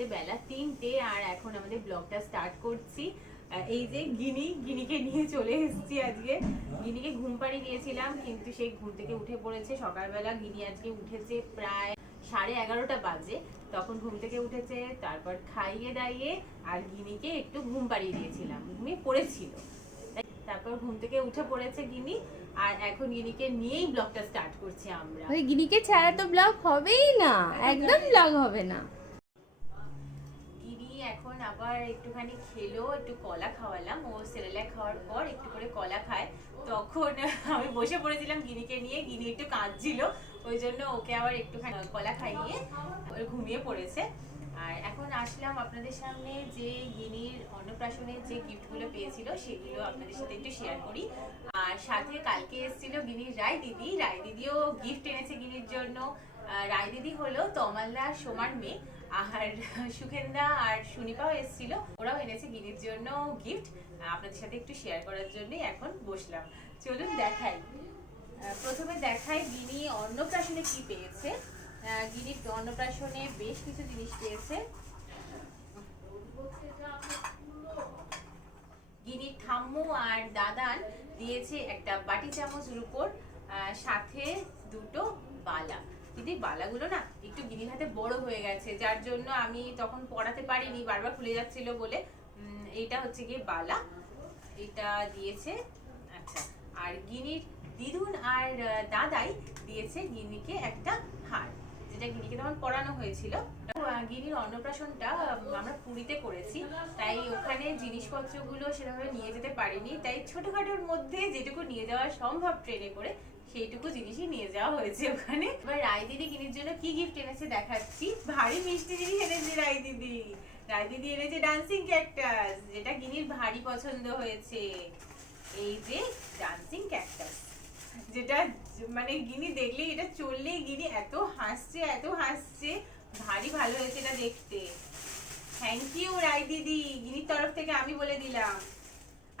বাজে বেলা তিনটে আর এখন আমাদের ব্লগটা স্টার্ট করছি। এই যে গিনি গিনিকে নিয়ে চলে এসেছি আজকে। গিনিকে ঘুম পাড়িয়ে দিয়েছিলাম কিন্তু সেই ঘুম থেকে উঠে পড়েছে। সকালবেলা গিনি আজকে উঠেছে প্রায় সাড়ে এগারোটা বাজে। তখন ঘুম থেকে উঠেছে তারপর খাইয়ে দাইয়ে আর গিনিকে একটু ঘুম পাড়িয়ে দিয়েছিলাম। ঘুমিয়ে পড়েছিল। তারপর ঘুম থেকে উঠে পড়েছে গিনি আর এখন গিনিকে নিয়েই ব্লগটা স্টার্ট করছি আমরা। ওই গিনিকে ছাড়া তো ব্লগ হবেই না। একদম ব্লগ হবে না। আবার একটুখানি খেলো, একটু কলা খাওয়ালাম। ও সেরেলাক খাওয়ার পর একটু করে কলা খায়। তখন আমি বসে পড়েছিলাম গিনিকে নিয়ে। গিনি একটু কাঁদছিল। ওই জন্য ওকে আবার একটুখানি কলা খাইয়ে ঘুমিয়ে পড়েছে। আর এখন আসলাম আপনাদের সামনে যে গিনির অন্নপ্রাশনের যে গিফটগুলো পেয়েছিল, সেগুলো আপনাদের সাথে একটু শেয়ার করি। আর সাথে কালকে এসেছিল গিনির রায় দিদি। রায় দিদিও গিফট এনেছে গিনির জন্য। রায় দিদি হলো তমালদা সোমার মেয়ে। আর সুখেন্দা আর সুনিপাও এসেছিল। ওরাও এনেছে গিনির জন্য গিফট আপনাদের সাথে একটু শেয়ার করার জন্যই এখন বসলাম। চলুন দেখাই। প্রথমে দেখাই গিনি অন্নপ্রাশনে কি পেয়েছে। গিনির অন্নপ্রাশনে বেশ কিছু জিনিস পেয়েছে। গিনির ঠাম্মু আর দাদান দিয়েছে একটা বাটি চামচ রুপোর সাথে দুটো বালা। দিদি, বালাগুলো না একটু গিনির হাতে বড় হয়ে গেছে, যার জন্য আমি তখন পড়াতে পারিনি, বারবার খুলে যাচ্ছিল বলে। এটা হচ্ছে গিয়ে বালা। এটা দিয়েছে আচ্ছা। আর গিনির দিদুন আর দাদাই দিয়েছে গিনিকে একটা হার। যেটা গিনিকে তখন পড়ানো হয়েছিল। গিনির অন্নপ্রাশনটা আমরা পুরীতে করেছি। তাই ওখানে জিনিসপত্রগুলো সেভাবে নিয়ে যেতে পারিনি। তাই ছোটখাটোর মধ্যে যেটুকু নিয়ে যাওয়া সম্ভব ট্রেনে করে, সেইটুকু জিনিসই নিয়ে যাওয়া হয়েছে ওখানে। এবার রায় দিদি গিনির জন্য কি গিফট এনেছে দেখাচ্ছি। ভারী মিষ্টি জিনিস এনেছে রায় দিদি রায় দিদি এনেছে ডান্সিং ক্যাকটাস যেটা গিনির ভারী পছন্দ হয়েছে। এই যে ডান্সিং ক্যাকটাস যেটা মানে গিনি দেখলেই এটা চললেই গিনি এত হাসছে এত হাসছে। ভারী ভালো হয়েছে এটা দেখতে। থ্যাংক ইউ রাই দিদি। গিনির তরফ থেকে আমি বলে দিলাম।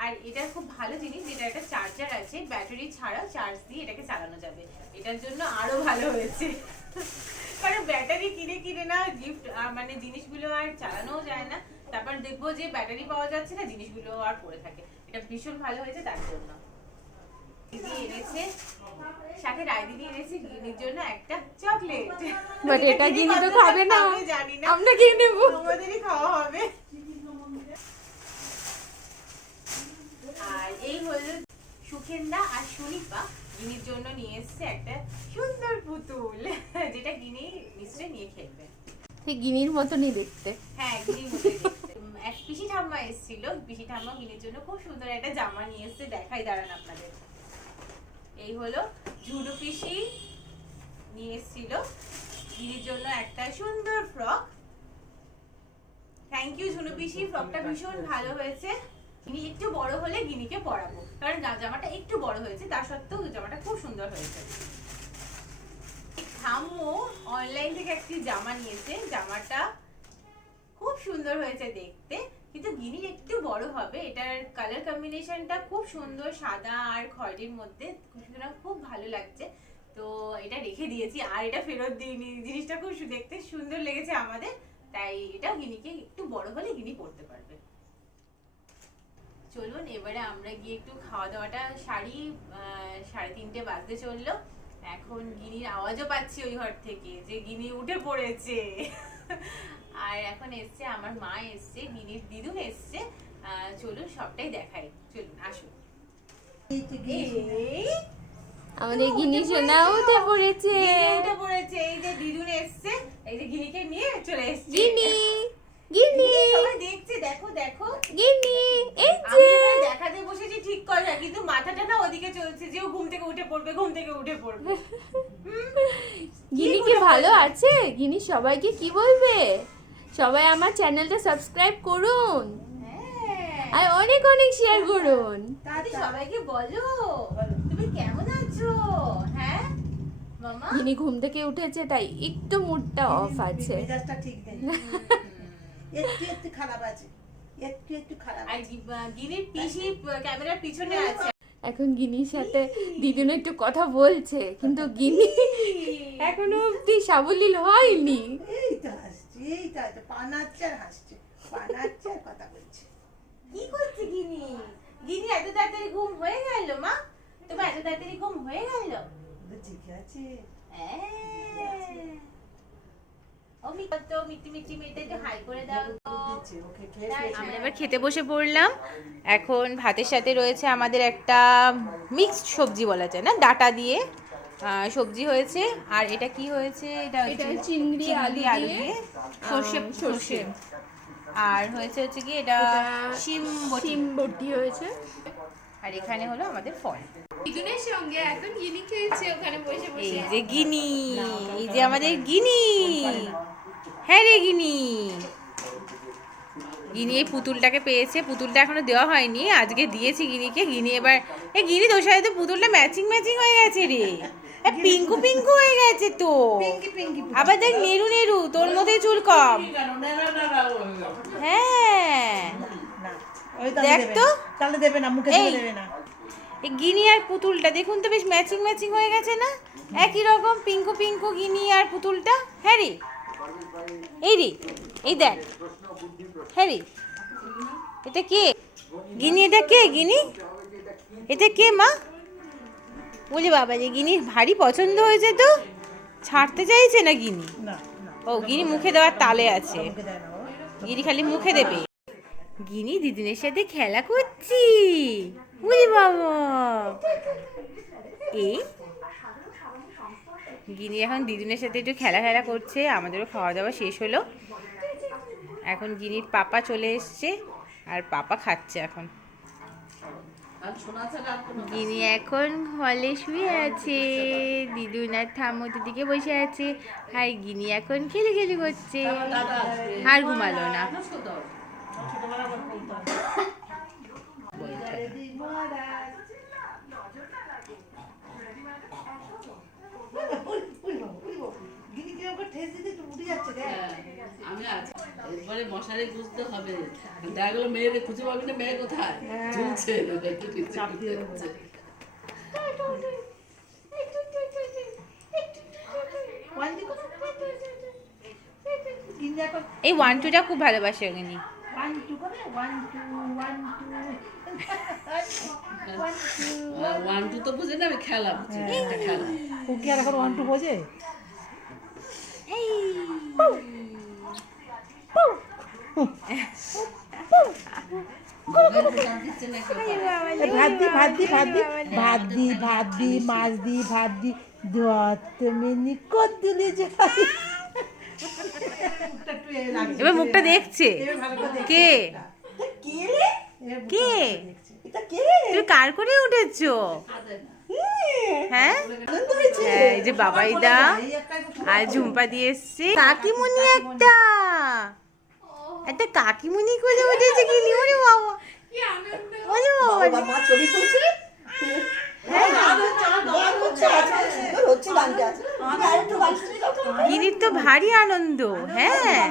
আর এটা খুব ভালো জিনিস যেটা একটা চার্জার আছে ব্যাটারি ছাড়াও চার্জ দিয়ে এটাকে চালানো যাবে। এটার জন্য আরও ভালো হয়েছে। কারণ ব্যাটারি কিনে কিনে না গিফট মানে জিনিসগুলো আর চালানোও যায় না। তারপর দেখব যে ব্যাটারি পাওয়া যাচ্ছে না, জিনিসগুলো আর পড়ে থাকে। এটা ভীষণ ভালো হয়েছে তার জন্য। দিদি এনেছে সাথে রায় দিদি এনেছে গিনির জন্য একটা চকলেট। বাট এটা গিনি তো খাবে না। আমি জানি না। আমরা নেব। আমাদেরই খাওয়া হবে। আর এই হলো সুখেন্দা আর সুনিপা। গিনির জন্য নিয়ে এসেছে একটা সুন্দর পুতুল যেটা গিনি নিশ্চয়ই নিয়ে খেলবে। সে গিনির মতনই দেখতে। হ্যাঁ গিনির। এক পিসি ঠাম্মা এসেছিল। পিসি ঠাম্মা গিনির জন্য খুব সুন্দর একটা জামা নিয়ে এসেছে। দেখাই দাঁড়ান আপনাদের। এই হলো ঝুডু পিসি নিয়ে এসেছিল। গিনির জন্য একটা সুন্দর ফ্রক থ্যাংক ইউ ঝুনু পিসি। ফ্রকটা ভীষণ ভালো হয়েছে। গিনি একটু বড় হলে গিনিকে পরাবো। কারণ জামাটা একটু বড় হয়েছে তা সত্ত্বেও জামাটা খুব সুন্দর হয়েছে। ঠাম্মু অনলাইন থেকে একটি জামা নিয়েছে। জামাটা খুব সুন্দর হয়েছে দেখতে। কিন্তু গিনির একটু বড় হবে। এটার কালার কম্বিনেশনটা খুব সুন্দর সাদা আর খয়েরির মধ্যে। সুতরাং খুব ভালো লাগছে। তো এটা রেখে দিয়েছি। আর এটা ফেরত দিইনি। জিনিসটা খুব দেখতে সুন্দর লেগেছে আমাদের। তাই এটাও গিনিকে একটু বড় হলে গিনি পড়তে পারবে। চলুন এবারে আমরা গিয়ে একটু খাওয়া দাওয়াটা আহ, সাড়ে তিনটে বাজতে চলল। এখন গিনির আওয়াজও পাচ্ছি ওই ঘর থেকে যে গিনি উঠে পড়েছে। আর এখন এসছে আমার মা এসছে গিনির দিদুন এসছে। চলুন সবটাই দেখাই। চলুন আসুন। আমাদের গিনি সোনা উঠে পড়েছে। উঠে পড়েছে। এই যে দিদুন এসছে এই যে গিনিকে নিয়ে চলে এসছে। গিনি গিনি সবাই দেখছে দেখো দেখো। গিনি এই আমি যে। দেখাতে বসেছি ঠিক কথা কিন্তু মাথাটা না ওদিকে চলছে যে ঘুম থেকে উঠে পড়বে ঘুম থেকে উঠে পড়বে। গিনি কি ভালো আছে? গিনি সবাইকে কি বলবে? সবাই আমার চ্যানেলটা সাবস্ক্রাইব করুন। হ্যাঁ। আর অনেক অনেক শেয়ার করুন। দাদি সবাইকে বলো তুমি কেমন আছো? হ্যাঁ মামা? গিনি ঘুম থেকে উঠেছে তাই একটু মুডটা অফ আছে। মেজাজটা ঠিক নেই। একটু একটু খারাপ আছে। একটু একটু খারাপ আর গিনির পিসি ক্যামেরার পিছনে আছে। এখন গিনির সাথে দিদুন একটু কথা বলছে কিন্তু গিনি এখনও অব্দি সাবলীল হয়নি। এই তো আসছে এই তো আছে পা আর হাসছে আর কথা বলছে। কি করছে গিনি গিনি এত তাড়াতাড়ি ঘুম হয়ে গেল মা? তোমার এত তাড়াতাড়ি ঘুম হয়ে গেল? তো ঠিক আছে। হ্যাঁ। আমরা এবার খেতে বসে পড়লাম। এখন ভাতের সাথে রয়েছে আমাদের একটা মিক্সড সবজি বলা যায় না ডাটা দিয়ে। সবজি হয়েছে আর এটা কি হয়েছে? এটা এটা চিংড়ি আলু আলু দিয়ে সর্ষে সর্ষে। আর হয়েছে হচ্ছে কি এটা শিম সিম বটি হয়েছে। আর এখানে হলো আমাদের ফল। মিঠুনের সঙ্গে এখন গিনি খেলছে ওখানে বসে বসে। এই যে গিনি এই যে আমাদের গিনি। হ্যাঁ রে গিনি। গিনি এই পুতুলটাকে পেয়েছে পুতুলটা এখনও দেওয়া হয়নি আজকে দিয়েছি গিনিকে। গিনি এবার এ গিনি তোর সাথে তো পুতুলটা ম্যাচিং ম্যাচিং হয়ে গেছে রে। পিঙ্কু পিঙ্কু হয়ে গেছে তো। আবার দেখ নেরু নেরু তোর মধ্যে চুল কম। হ্যাঁ। ওই দেখ তো। তাহলে দেবে না মুখে দেবে না। এই গিনি আর পুতুলটা দেখুন তো বেশ ম্যাচিং ম্যাচিং হয়ে গেছে না? একই রকম পিঙ্কু পিঙ্কু গিনি আর পুতুলটা। হ্যাঁ রে। এই রে এই দেখ। হ্যাঁ রে। এটা কে? গিনি এটা কে গিনি? এটা কে মা? বলে বাবা যে গিনি ভারী পছন্দ হয়েছে তো? ছাড়তে চাইছে না গিনি? ও গিনি মুখে দেওয়ার তালে আছে। গিনি খালি মুখে দেবে। গিনি দিদিনের সাথে খেলা করছি। বুঝি বাবা। এই গিনি এখন দিদিনের সাথে একটু খেলা খেলা করছে আমাদেরও খাওয়া দাওয়া শেষ হলো। এখন গিনির পাপা চলে এসছে আর পাপা খাচ্ছে এখন। গিনি এখন হলে শুয়ে আছে দিদুন আর ঠাম্মু দিকে বসে আছে আর গিনি এখন খেলে খেলে করছে আর ঘুমালো না গিনি কীরকম করে ঠেস দিতে উঠে যাচ্ছে আমি আছি এরপরে মশারি বুঝতে হবে। দেখা গেলো মেয়েদের খুঁজে পাবি না মেয়ে কোথায়? ঝুলছে এখন এই ওয়ান টুটা খুব ভালোবাসে গিনি ওয়ান টু করে? One two one two one two one two তো বুঝে না আমি খেলা বুঝি খেলা। ও কি আর এখন ওয়ান টু বোঝে? কেউ ভাত দি ভাত দি ভাত ভাত দি ভাত দি মাছ দি ভাত দি। যাই এবার মুখটা দেখছে। কে? কে? তুমি কার করে উঠেছো? হ্যাঁ, এই যে বাবাইদা আর ঝুম্পা দিয়ে এসছে। কাকিমুনি একটা। একটা কাকিমুনি করে উঠেছে কি নি ওরে বাবা। ওরে বাবা। মা ছবি তুলছে? শুনি দাও তো। গিনির তো ভারী আনন্দ হ্যাঁ।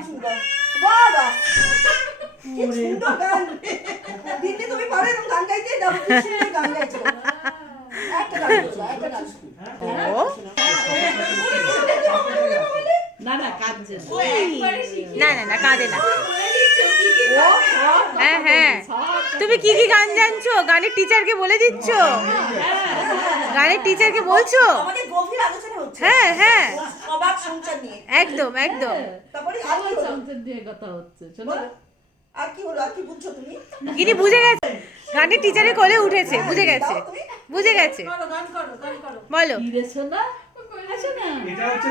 তুমি পারো গান গাইতে? গান গাইছো না। না না না কাঁদে না হ্যাঁ হ্যাঁ তুমি কি কি গান জানছো? গানের টিচারকে বলে দিচ্ছ? গানের টিচারকে বলছো? হ্যাঁ হ্যাঁ। একদম একদম। তারপরে আর কি হলো? সন্তান নিয়ে কথা হচ্ছে শোনো আর কি হলো? আর কি বুঝছ তুমি? গিনি বুঝে গেছে। গানের টিচারের কোলে উঠেছে বুঝে গেছে। বুঝে গেছে। গান করো গান করো বলো। এটা হচ্ছে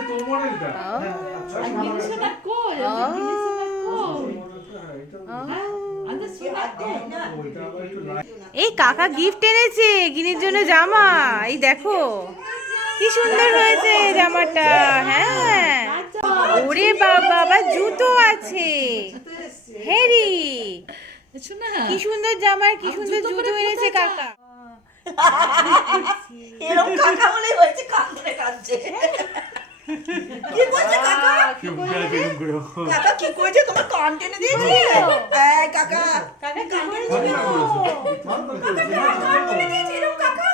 এই কাকা গিফট এনেছে গিনির জন্য জামা। এই দেখো কি সুন্দর হয়েছে জামাটা হ্যাঁ। ওরে বাবা আবার জুতো আছে। হেরি কি সুন্দর জামার কি সুন্দর জুতো এনেছে কাকা। এরকম কাকা বলেই হয়েছে কান ধরে কাঁদছে কি কইছে কাকা? কি কইছে কাকা কি কইছে তোমার কান টেনে দিয়েছে? কাকা কাকা কান টেনে কাকা কান টেনে দিয়েছে কাকা?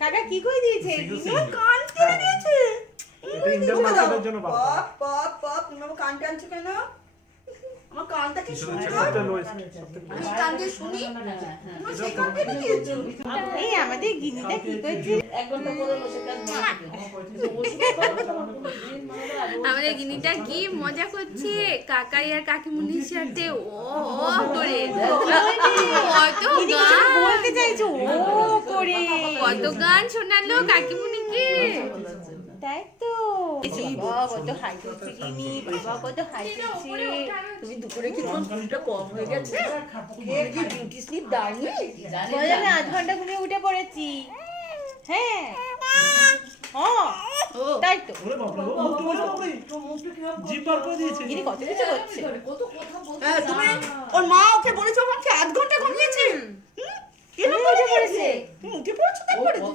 কাকা কি কই দিয়েছে? কান টেনে দিয়েছে? কান টানছো কেন? আমার কানটা কি সুন্দর? আমি কান দিয়ে শুনি? তুমি সেই কান কেটে দিয়েছ এই আমাদের গিনিটা কি করছে? এক ঘণ্টা পরে বসে কাজ আমাদের গিনিটা কি মজা করছে? কাকাই আর কাকিমুনির সাথে? ও ও করে। কত গান। বলতে চাইছো ও করে। কত গান শোনালো কাকিমুনিকে। তাই? তুমি দুপুরে কি তোমার ঘুমটা কম হয়ে গেছে আমি আধ ঘণ্টা ঘুমিয়ে উঠে পড়েছি। হ্যাঁ। তাই তো। হ্যাঁ, ওর মা ওকে বলেছ আধ ঘণ্টা ঘুমিয়েছে। পড়েছো?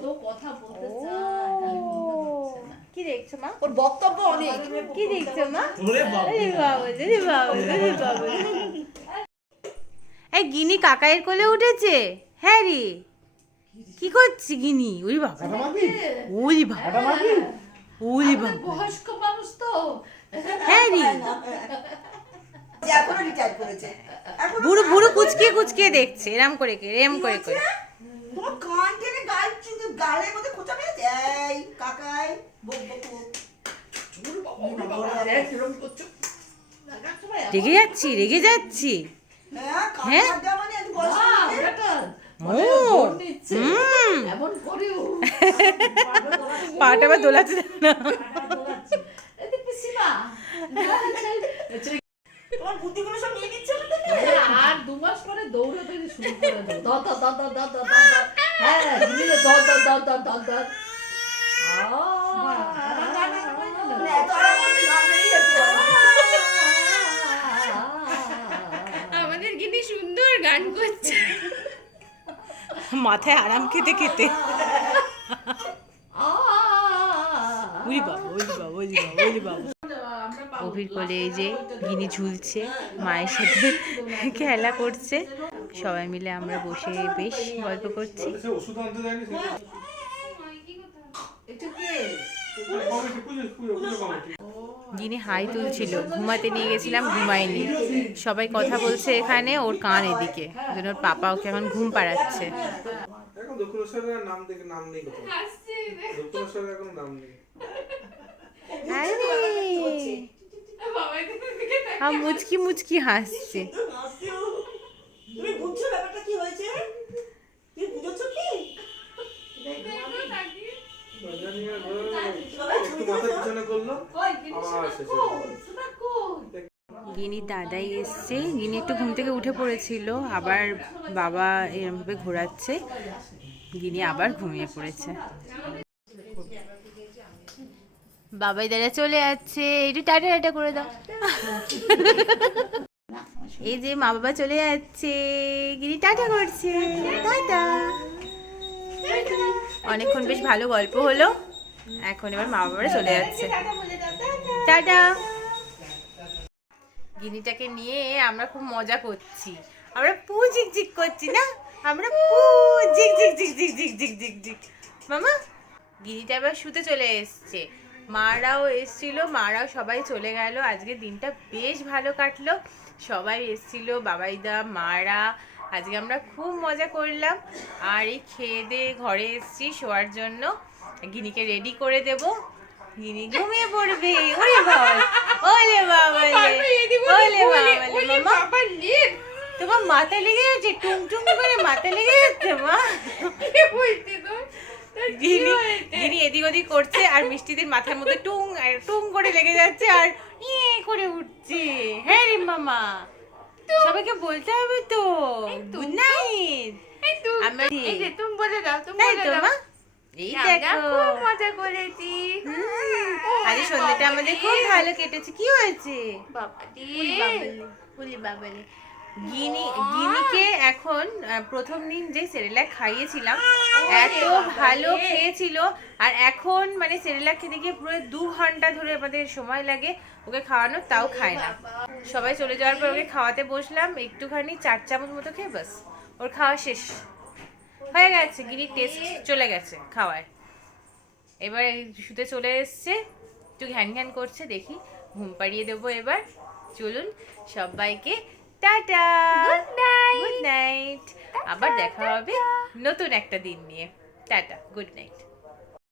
দেখছ মা? ওর বক্তব্য অনেক। কি দেখছ মা? এই গিনি কাকাইয়ের কোলে উঠেছে। হ্যাঁ রে। কি করছি গিনি? ওই বাবা। ওই বাবা। ওই বাবা। বয়স্ক মানুষ তো। হ্যাঁ রে। যে এখনও রিটায়ার করেছে। বুড়ো বুড়ো কুচকিয়ে কুচকিয়ে দেখছে। এরম করে করে এরম করে করে। তোমার কান টেনে গাল গালের মধ্যে খোঁচা পেয়েছে? এই কাকাই বক বক রেগে যাচ্ছি রেগে যাচ্ছি। হ্যাঁ, হ্যাঁ? মানে পাটা হ্যাঁ আমাদের গিনি সুন্দর গান করছে। মাথায় আরাম খেতে খেতে। অভির কোলে এই যে গিনি ঝুলছে মায়ের সাথে খেলা করছে। সবাই মিলে আমরা বসে বেশ গল্প করছি। গিনি হাই তুলছিল ঘুমাতে নিয়ে গেছিলাম ঘুমায়নি। সবাই কথা বলছে এখানে ওর কান এদিকে। জন্য ওর পাপা ওকে এখন ঘুম পাড়াচ্ছে। এখন নাম দেখে নাম নেই এখন নাম নেই। আরে! মুচকি মুচকি হাসছে। তুমি বুঝছ ব্যাপারটা কি হয়েছে? তুমি বুঝছ কি? জানি না, ধরো, একটু মাথা পিছনে করল। আবার শেষে গিনির দাদাই এসছে। গিনি একটু ঘুম থেকে উঠে পড়েছিল। আবার বাবা এরমভাবে ঘোরাচ্ছে। গিনি আবার ঘুমিয়ে পড়েছে। বাবাই দাদা চলে যাচ্ছে। একটু টাটা টাটা করে দাও। এই যে মা বাবা চলে যাচ্ছে। গিনি টাটা করছে। অনেকক্ষণ বেশ ভালো গল্প হলো। এখন এবার মা বাবারা চলে যাচ্ছে। টাটা। গিনিটাকে নিয়ে আমরা খুব মজা করছি। আমরা পু ঝিক করছি না? আমরা পু ঝিক ঝিক ঝিক ঝিক ঝিক ঝিক ঝিক ঝিক। মামা, গিনিটা এবার শুতে চলে এসছে। মারাও এসছিল মারাও সবাই চলে গেল। আজকে দিনটা বেশ ভালো কাটলো। সবাই এসছিল বাবাইদা মারা আজকে আমরা খুব মজা করলাম। আর এই খেয়ে দিয়ে ঘরে এসছি শোয়ার জন্য। গিনিকে রেডি করে দেব। গিনি ঘুমিয়ে পড়বে। ওরে বাবা ওলে বাবা ওলে বাবা তোমার মাথা লেগে যাচ্ছে টুং টুং করে মাথা লেগে যাচ্ছে মা। গিনি গিনি এদিক ওদিক করছে আর মিষ্টিদের মাথার মধ্যে টুং টুং করে লেগে যাচ্ছে আর ইয়ে করে উঠছে। হ্যাঁ রে মামা। সবাইকে বলতে হবে তো। গুড নাইট আমরা তুমি বলে দাও তুমি বলে দাও। এই দেখো। মজা করেছি। আরে সন্ধ্যাটা আমাদের খুব ভালো কেটেছে। কি হয়েছে? বাবা বলি বাবালে। গিনি গিনিকে এখন প্রথম দিন যে সেরেলাক খাইয়েছিলাম এত ভালো খেয়েছিল। আর এখন মানে সেরেলাক খেতে গিয়ে পুরো দু ঘণ্টা ধরে আমাদের সময় লাগে ওকে খাওয়ানো তাও খায় না। সবাই চলে যাওয়ার পর ওকে খাওয়াতে বসলাম একটুখানি চার চামচ মতো খেয়ে বাস ওর খাওয়া শেষ। হয়ে গেছে গিরির টেস্ট চলে গেছে খাওয়ায়। এবার শুতে চলে এসছে একটু ঘ্যান ঘ্যান করছে দেখি ঘুম পাড়িয়ে দেবো এবার। চলুন সবাইকে tata. Good night good night আবার দেখা হবে নতুন একটা দিন নিয়ে। Tata good night